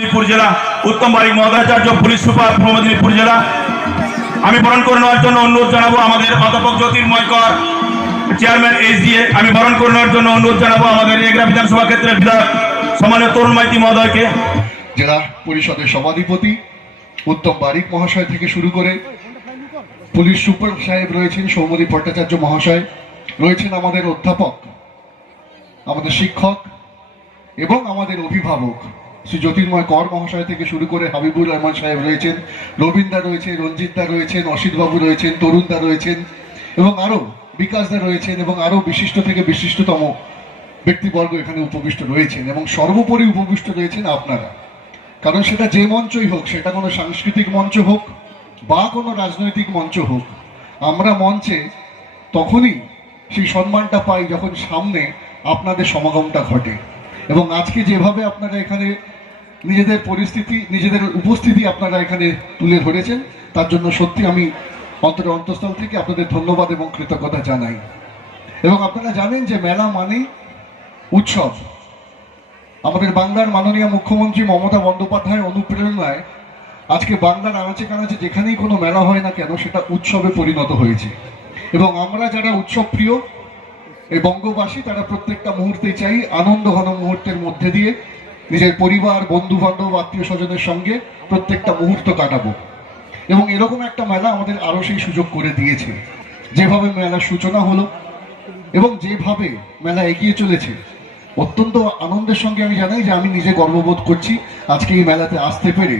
মেদিনীপুর জেলা উত্তম বারিক মহোদয়াচার্য police super পূর্ব মেদিনীপুর জেলা। আমি বরণ করে নেওয়ার জন্য অনুরোধ জানাবো আমাদের অধ্যাপক জ্যোতির্ময় কর চেয়ারম্যান এসডিএ। আমি বরণ করে নেওয়ার জন্য অনুরোধ জানাবো আমাদের এগরা বিধানসভা ক্ষেত্রের বিধায়ক সম্মানীয় তরুণ মাইতি মহোদয়কে। জেলা পরিষদের সভাধিপতি উত্তম বারিক মহাশয় থেকে শুরু করে পুলিশ সুপার সাহেব রয়েছেন সৌম্যদীপ ভট্টাচার্য মহাশয় রয়েছেন, আমাদের অধ্যাপক, আমাদের শিক্ষক এবং আমাদের অভিভাবক শ্রী জ্যোতির্ময় কর মহাশয় থেকে শুরু করে হাবিবুর রহমান সাহেব রয়েছেন, রবীন্দা রয়েছেন, রঞ্জিতদা রয়েছেন, অসিতবাবু রয়েছেন, তরুণদা রয়েছেন এবং আরও বিকাশদা রয়েছেন এবং আরও বিশিষ্ট থেকে বিশিষ্টতম ব্যক্তিবর্গ এখানে উপবিষ্ট রয়েছেন এবং সর্বোপরি উপবিষ্ট রয়েছেন আপনারা। কারণ সেটা যে মঞ্চই হোক, সেটা কোনো সাংস্কৃতিক মঞ্চ হোক বা কোনো রাজনৈতিক মঞ্চ হোক, আমরা মঞ্চে তখনই সেই সম্মানটা পাই যখন সামনে আপনাদের সমাগমটা ঘটে। এবং আজকে যেভাবে আপনারা এখানে নিজেদের পরিস্থিতি, নিজেদের উপস্থিতি আপনারা এখানে তুলে ধরেছেন, তার জন্য সত্যি আমি অন্তরের অন্তঃস্থল থেকে আপনাদের ধন্যবাদ এবং কৃতজ্ঞতা জানাই। এবং আপনারা জানেন যে মেলা মানেই উৎসব। আমাদের বাংলার মাননীয় মুখ্যমন্ত্রী মমতা বন্দ্যোপাধ্যায়ের অনুপ্রেরণায় আজকে বাংলার আনাচে কানাচে যেখানেই কোনো মেলা হয় না কেন, সেটা উৎসবে পরিণত হয়েছে। এবং আমরা যারা উৎসব প্রিয় এই বঙ্গবাসী, তারা প্রত্যেকটা মুহূর্তে চাই আনন্দ ঘন মুহূর্তের মধ্যে দিয়ে নিজের পরিবার, বন্ধু বান্ধব, আত্মীয় স্বজনের সঙ্গে প্রত্যেকটা মুহূর্ত কাটাবো। এবং এরকম একটা মেলা আমাদের আরও সেই সুযোগ করে দিয়েছে। যেভাবে মেলার সূচনা হলো এবং যেভাবে মেলা এগিয়ে চলেছে, অত্যন্ত আনন্দের সঙ্গে আমি জানাই যে আমি নিজে গর্ববোধ করছি আজকে এই মেলাতে আসতে পেরে।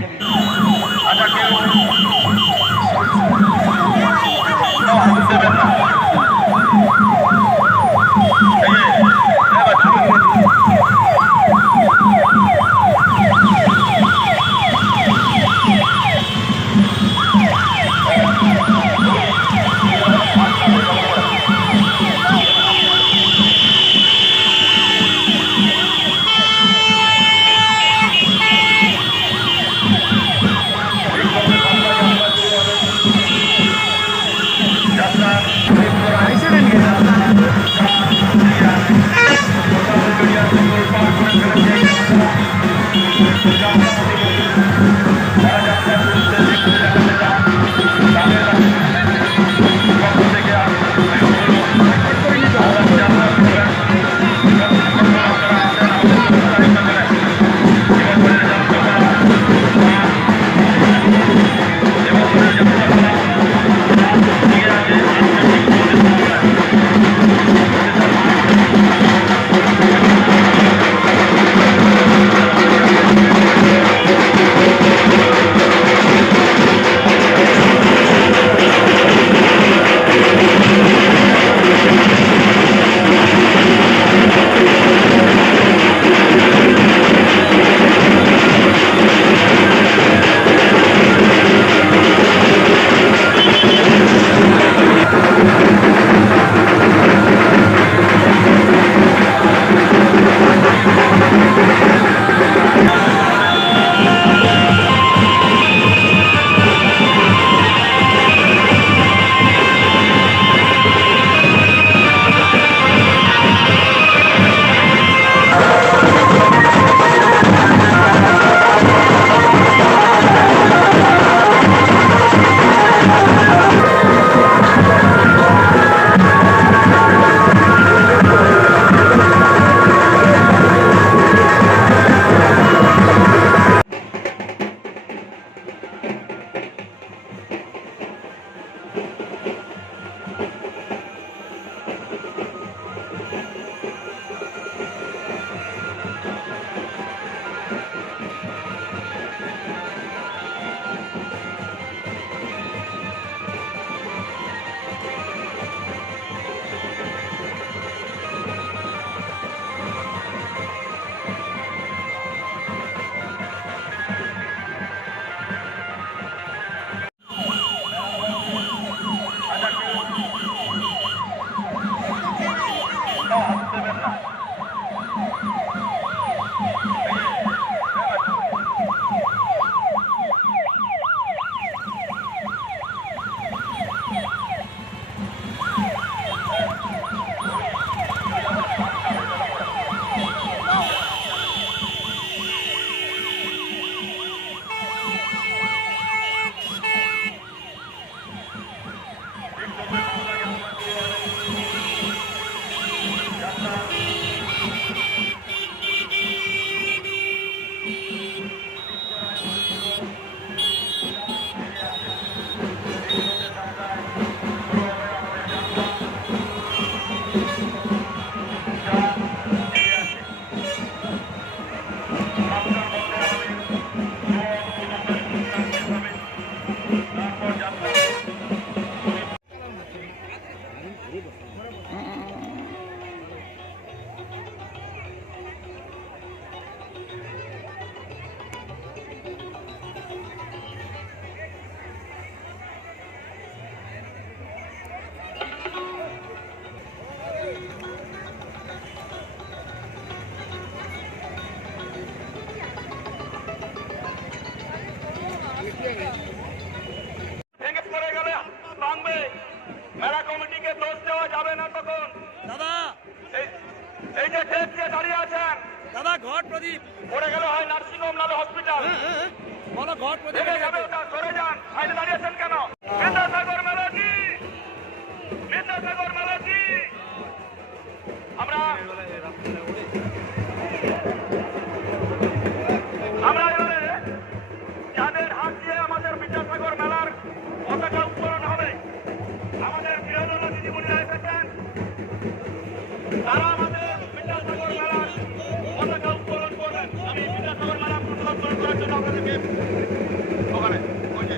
ভেঙে পড়ে গেলে ভাঙবে, মেলা কমিটিকে দোষ দেওয়া যাবে না। তখন দাদা এই যে ঠেক দিয়ে দাঁড়িয়ে আছেন, দাদা ঘট প্রদীপ পড়ে গেলে হয় নার্সিংহোম নাহলে হসপিটাল, বলো ঘট প্রদীপ ভেঙে যাবে ওটা, সরে যান। সাইডে দাঁড়িয়েছেন কেন? বিদ্যাসাগর মেলাজি, বিদ্যাসাগর মেলাজি। আমরা এবারে যাদের হাত দিয়ে আমাদের বিদ্যাসাগর মেলার পতাকা উত্তোলন হবে, আমাদের বিরোধী দিদিমণিরা এসেছেন, তারা আমাদের বিদ্যাসাগর মেলার পতাকা উত্তোলন করবেন। আমি বিদ্যাসাগর মেলা উত্তোলন করার জন্য আপনাদেরকে ওখানে ওই যে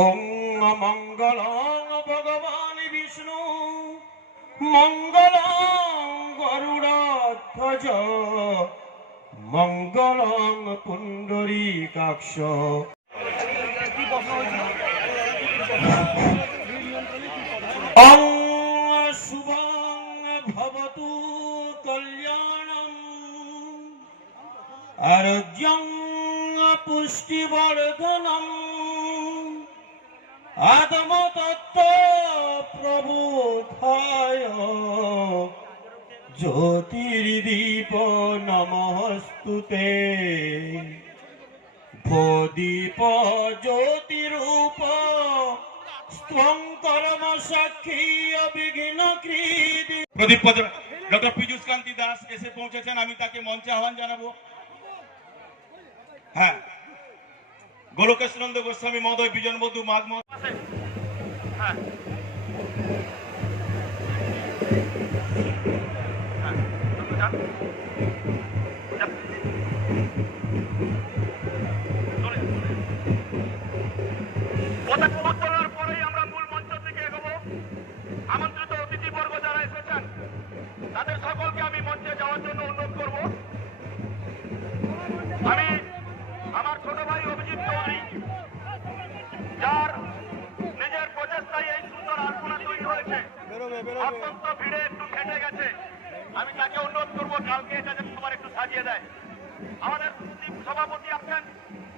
ওং মঙ্গলং ভগবান বিষ্ণু মঙ্গলং গরুড়ধ্বজ মঙ্গলং পুণ্ডরীকাক্ষ। ওং শুভং ভবতু কল্যাণম আরোগ্যং পুষ্টিবর্ধনম আত্মতত্ত্ব প্রবোধায় জ্যোতির্দীপ নমস্তুতে ভোদীপ জ্যোতিরূপ স্ত্বং কর্ম সাক্ষী অবিঘ্ন কৃতি। প্রদীপ ডক্টর পীযূষ কান্তি দাস এসে পৌঁছেছেন, আমি তাকে মঞ্চে আহ্বান জানাবো। হ্যাঁ, গোলকেশানন্দ গোস্বামী মহোদয়, বিজন বন্ধু মাঘ মহোদয়। হ্যাঁ উত্তোলনের পরেই আমরা মূল মঞ্চ থেকে এগোবো। আমন্ত্রিত অতিথিবর্গ যারা এসেছেন তাদের সকলকে আমি মঞ্চে যাওয়ার জন্য অনুরোধ করব। আমি আমার ছোট ভাই অভিজিৎ চৌধুরী, যার নিজের প্রচেষ্টায় এই সুন্দর আলপনা তৈরি হয়েছে, অত্যন্ত ভিড়ে একটু ঘেটে গেছে, আমি তাকে অনুরোধ করবো কালকে এটা যেন তোমার একটু সাজিয়ে দেয়। আমাদের সভাপতি আছেন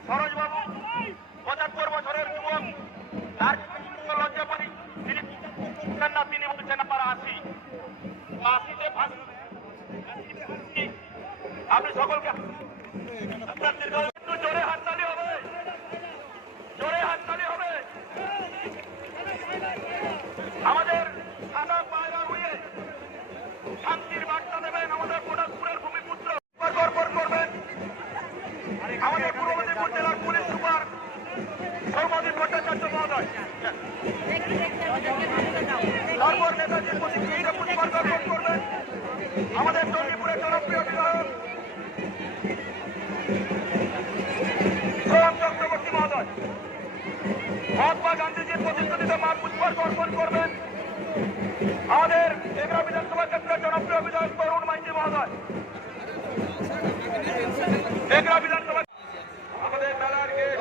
সরোজ বাবু, 75 বছরের যুবক, তার লজ্জা পারি তিনি না, তিনি বলছেন আমার 80 আপনি সকলকে একটু জোরে হাততালি হবে, জোরে হাততালি হবে। আমাদের সাদা পায়রা উড়িয়ে শান্তির বার্তা দেবেন আমাদের কোটাসপুরের ভূমিপুত্র, অর্পণ করবেন আমাদের পূর্ব মেদিনীপুর জেলার পুলিশ সুপার সৌম্যদীপ ভট্টাচার্য মহোদয়। তারপর নেতাজির প্রতিকৃতিতে পুষ্পার্ঘ অর্পণ করবেন আমাদের চণ্ডীপুরের জনপ্রিয় বিধায়ক সোহম চক্রবর্তী মহোদয়। মহাত্মা গান্ধীজির প্রতিকৃতিতে মা পুষ্পার্ঘ অর্পণ করবেন আমাদের এগরা বিধানসভা ক্ষেত্রের জনপ্রিয় বিধায়ক তরুণ মাইতি মহোদয়। এগরা বিধানসভা আমাদের মেলার গেট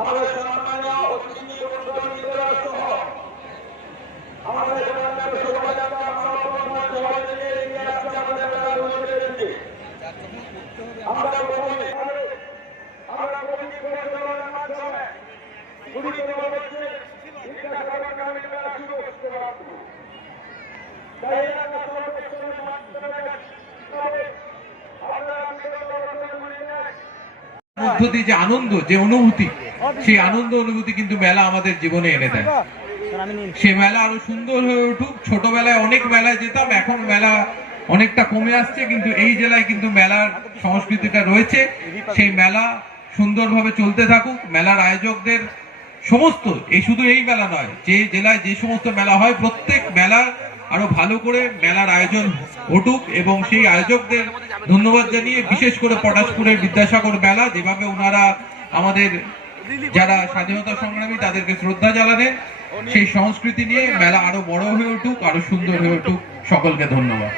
আমাদের সম্মানীয় অতিথি বন্ধুরা সহ আমাদের মধ্য দিয়ে যে আনন্দ, যে অনুভূতি, সেই আনন্দ অনুভূতি কিন্তু মেলা আমাদের জীবনে এনে দেয়। সেই মেলা আরো সুন্দর হয়ে উঠুক। ছোটবেলায় অনেক মেলায় যেতাম, এখন মেলা অনেকটা কমে আসছে, কিন্তু এই জেলায় কিন্তু মেলার সংস্কৃতিটা রয়েছে। সেই মেলা সুন্দরভাবে চলতে থাকুক। মেলার আয়োজকদের সমস্ত, এই শুধু এই মেলা নয়, যে জেলায় যে সমস্ত মেলা হয় প্রত্যেক মেলা আরো ভালো করে মেলার আয়োজন ঘটুক, এবং সেই আয়োজকদের ধন্যবাদ জানিয়ে, বিশেষ করে পটাশপুরের বিদ্যাসাগর মেলা, যেভাবে ওনারা আমাদের যারা স্বাধীনতা সংগ্রামী তাদেরকে শ্রদ্ধা জানালেন, সেই সংস্কৃতি নিয়ে মেলা আরো বড় হয়ে উঠুক, আরো সুন্দর হয়ে উঠুক। সকলকে ধন্যবাদ।